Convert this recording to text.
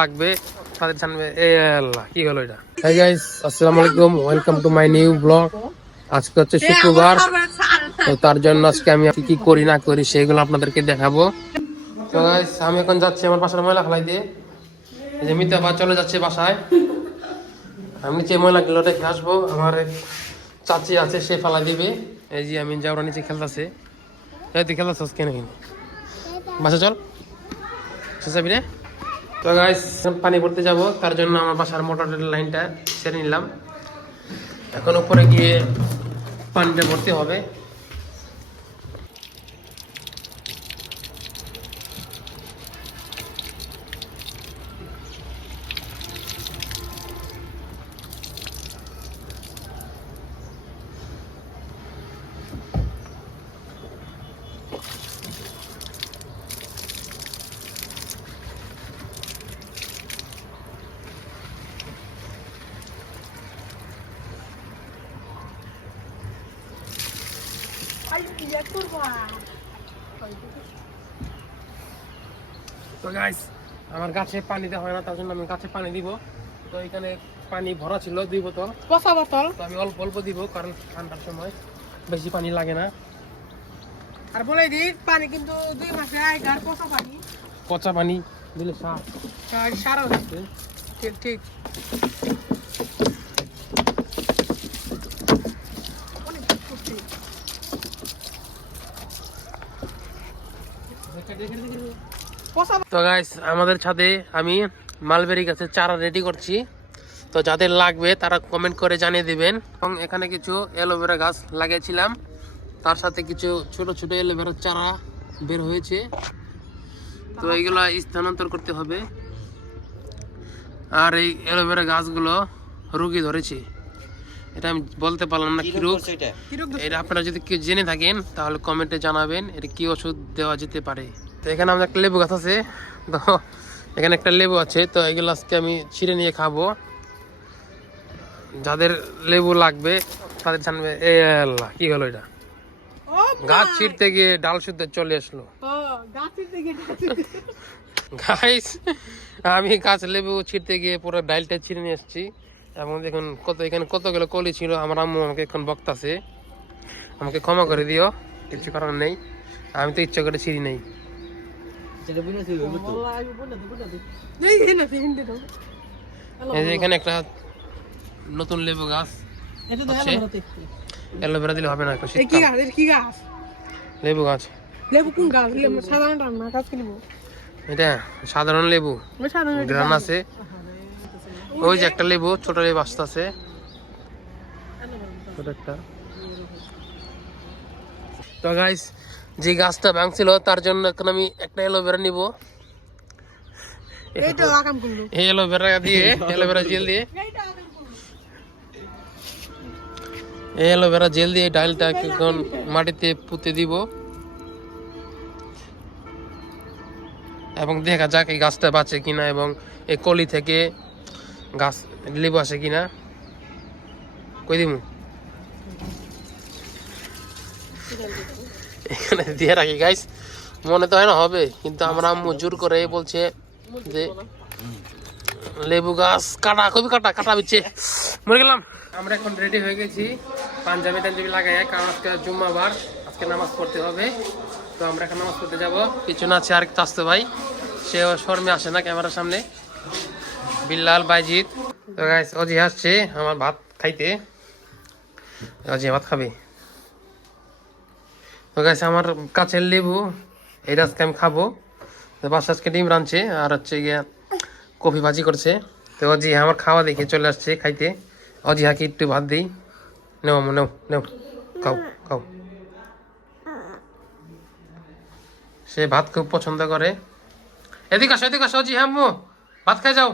লাগবে তাদের জানবে। কি হলো এটা? হাই গাইস, আসসালামু আলাইকুম, welcome to my new blog. আজকে হচ্ছে শুক্রবার, তো তার জন্য আজকে আমি কি করি না করি সেগুলো আপনাদেরকে দেখাবো। তো গাইস, আমি এখন যাচ্ছি আমার বাসার ময়লা ফেলাই দিয়ে। এই যে মিতা আবার চলে যাচ্ছে বাসায়। আমি নিচে ময়লাগুলো রেখে আসবো, আমার চাচি আছে সে ফেলাই দিবে। এই যে আমি যাওয়ার নিচে খেলতেছে। তুই খেলতেছিস কেন? বাসা চল, যাবি রে? তো গাইস, পানি ভরতে যাব, তার জন্য আমার বাসার মোটরের লাইনটা ছেড়ে নিলাম। এখন উপরে গিয়ে পানিটা ভরতে হবে। তো গাইস, আমার গাছে পানি দেওয়া হয় না, তার জন্য আমি গাছে পানি দিব। তো এখানে পানি ভরা ছিল 2 বোতল, পচা বোতল। তো আমি অল্প অল্প দিব, কারণ ঠান্ডার সময় বেশি পানি লাগে না। আর বলে দিই, পানি কিন্তু 2 মাসে আইগার পচা পানি। পচা পানি দিলে সারা হচ্ছে। ঠিক ঠিক। তো গাইস, আমাদের ছাদে আমি মালবেরি গাছের চারা রেডি করছি। তো যাদের লাগবে তারা কমেন্ট করে জানিয়ে দিবেন। এবং এখানে কিছু অ্যালোভেরা গাছ লাগিয়েছিলাম, তার সাথে কিছু ছোট ছোট অ্যালোভেরার চারা বের হয়েছে। তো এইগুলো স্থানান্তর করতে হবে। আর এই অ্যালোভেরা গাছগুলো রোগী ধরেছে, এটা আমি বলতে পারলাম না কি রোগ। এটা আপনারা যদি কেউ জেনে থাকেন তাহলে কমেন্টে জানাবেন, এটা কি ওষুধ দেওয়া যেতে পারে। তো এখানে আমাদের একটা লেবু গাছ আছে, তো এখানে একটা লেবু আছে। তো এগুলো আজকে আমি ছিঁড়ে নিয়ে খাবো। যাদের লেবু লাগবে তাদের জানবে। কি হলো এটা? গাছ ছিঁড়তে গিয়ে ডাল শুদ্ধ চলে আসলো। গাইস, আমি গাছ লেবু ছিঁড়তে গিয়ে পুরো ডালটা ছিঁড়ে নিয়ে এসেছি। এবং দেখুন এখানে কতগুলো কলি ছিল। আমার আম্মু আমাকে এখন বকতাছে, আমাকে ক্ষমা করে দিও, কিছু করার নেই, আমি তো ইচ্ছা করে ছিঁড়ি নেই। এই যে এখানে একটা নতুন লেবু গাছ, অ্যালোভেরা দিলে হবে না। লেবু গাছ। লেবু কোন গাছ? এটা সাধারণ লেবু, গ্রান আছে। ওই যে একটা লেবু, ছোট লেবু আসতেছে, ছোট একটা। তো গাইস, যে গাছটা ভাঙছিল তার জন্য এখন আমি একটা অ্যালোভেরা নিব। এই অ্যালোভেরা দিয়ে, অ্যালোভেরা জেল দিয়ে, এই অ্যালোভেরা জেল দিয়ে ডালটা এখন মাটিতে পুঁতে দিব এবং দেখা যাক এই গাছটা বাঁচে কিনা এবং এই কলি থেকে গাছ লেবু আসে কিনা। কই দিমু এখানে দিয়ে রাখি গাইস, মনে তো হয় না হবে, কিন্তু আমরা আম্মু জোর করে বলছে যে লেবু গাছ কাটা, খুবই কাটা কাটা বিচ্ছে, মরে গেলাম। আমরা এখন রেডি হয়ে গেছি পাঞ্জাবি টাঞ্জাবি লাগাই, কারণ আজকে জুম্মাবার, আজকে নামাজ পড়তে হবে। তো আমরা এখন নামাজ পড়তে যাবো। পিছনে আছে আরেক চাচতো ভাই, সেও শর্মে আসে না ক্যামেরার সামনে, বিল্লাল বাইজিৎ। তো গাইস, অজি আসছে আমার ভাত খাইতে। অজি ভাত খাবে। তো গাইস, আমার কাছের লেবু এটা আজকে আমি খাবো। তো বাসা আজকে ডিম রাঁধছে আর হচ্ছে গিয়া কফি ভাজি করছে। তো অজি আমার খাওয়া দেখে চলে আসছে খাইতে। অজি হাকে একটু ভাত দিই, নেও নেও নেও, খাও খাও। সে ভাত খুব পছন্দ করে। এদিকে আসো, এদিকে আসো অজি, হ্যাঁ ভাত খাই যাও।